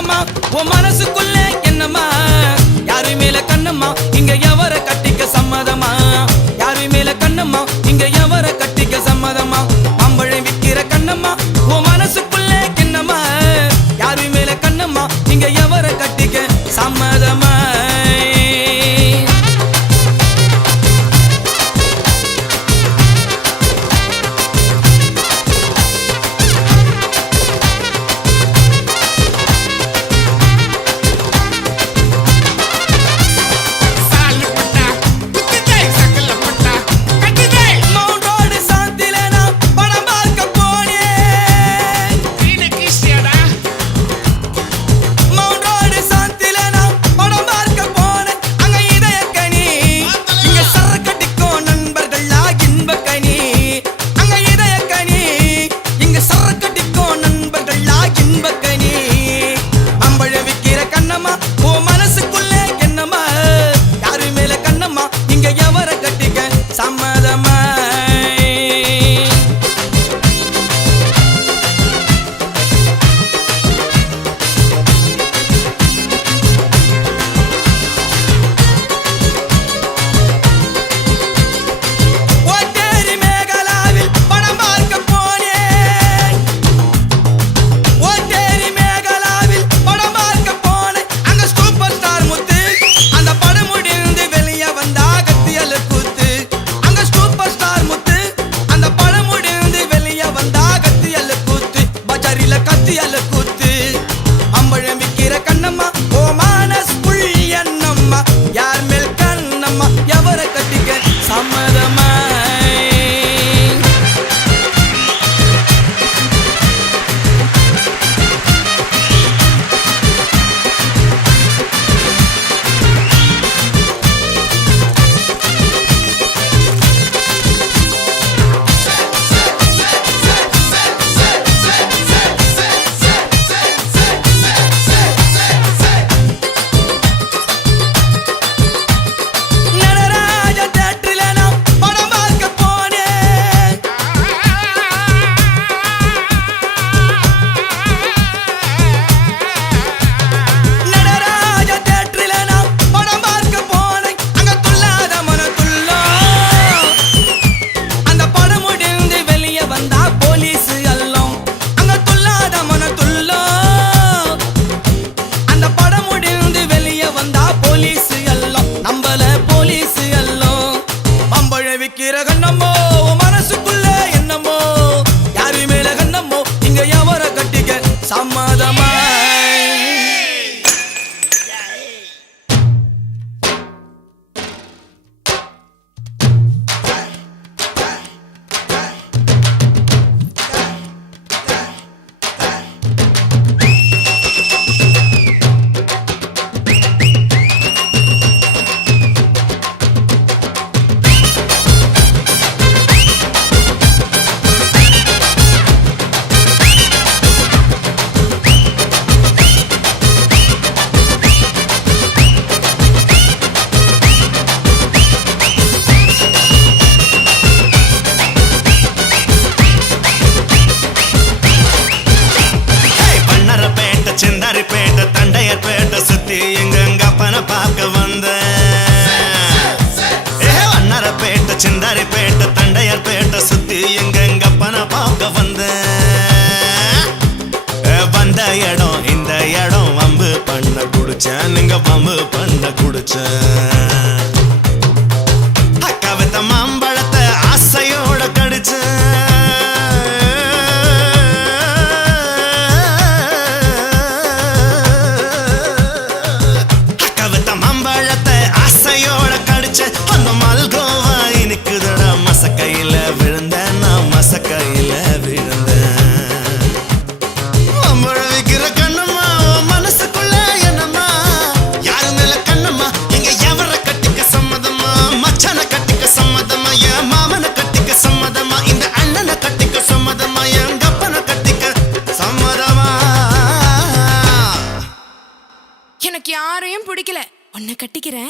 கண்ணம்மா உன் மனசுக்குள்ள என்னம்மா யாரு மேல கண்ணம்மா இங்க எவர கட்டிக்க சம்மதமா யாரு மேல கண்ணம்மா இங்க எவர கட்டிக்க சம்மதமா மாம்பழம் விக்கிற கண்ணம்மா உன் மனசுக்குள்ள என்னம்மா யாரு மேல கண்ணம்மா இங்க எவர கட்டிக்க சம்மதமா சிந்தாரிப்பேட்டை தண்டையார்பேட்டை சுத்தி எங்கப்பன பார்க்க வந்த இடம் இந்த இடம் வம்பு பண்ண குடிச்சேன் நீங்க வம்பு பண்ண குடிச்சேன் அக்காவத்த மாம்பழத்தை ஆசையோட கடிச்சேன் அக்காவத்த மாம்பழத்தை ஆசையோட கடிச்சேன் அந்த மல்கோவா இனிக்குதடா மசக்கையில விழுந்தேன் நான் மசக்கையில விழுந்தேன் எனக்கு யாரையும் பிடிக்கல, உன்னை கட்டிக்கிறேன்.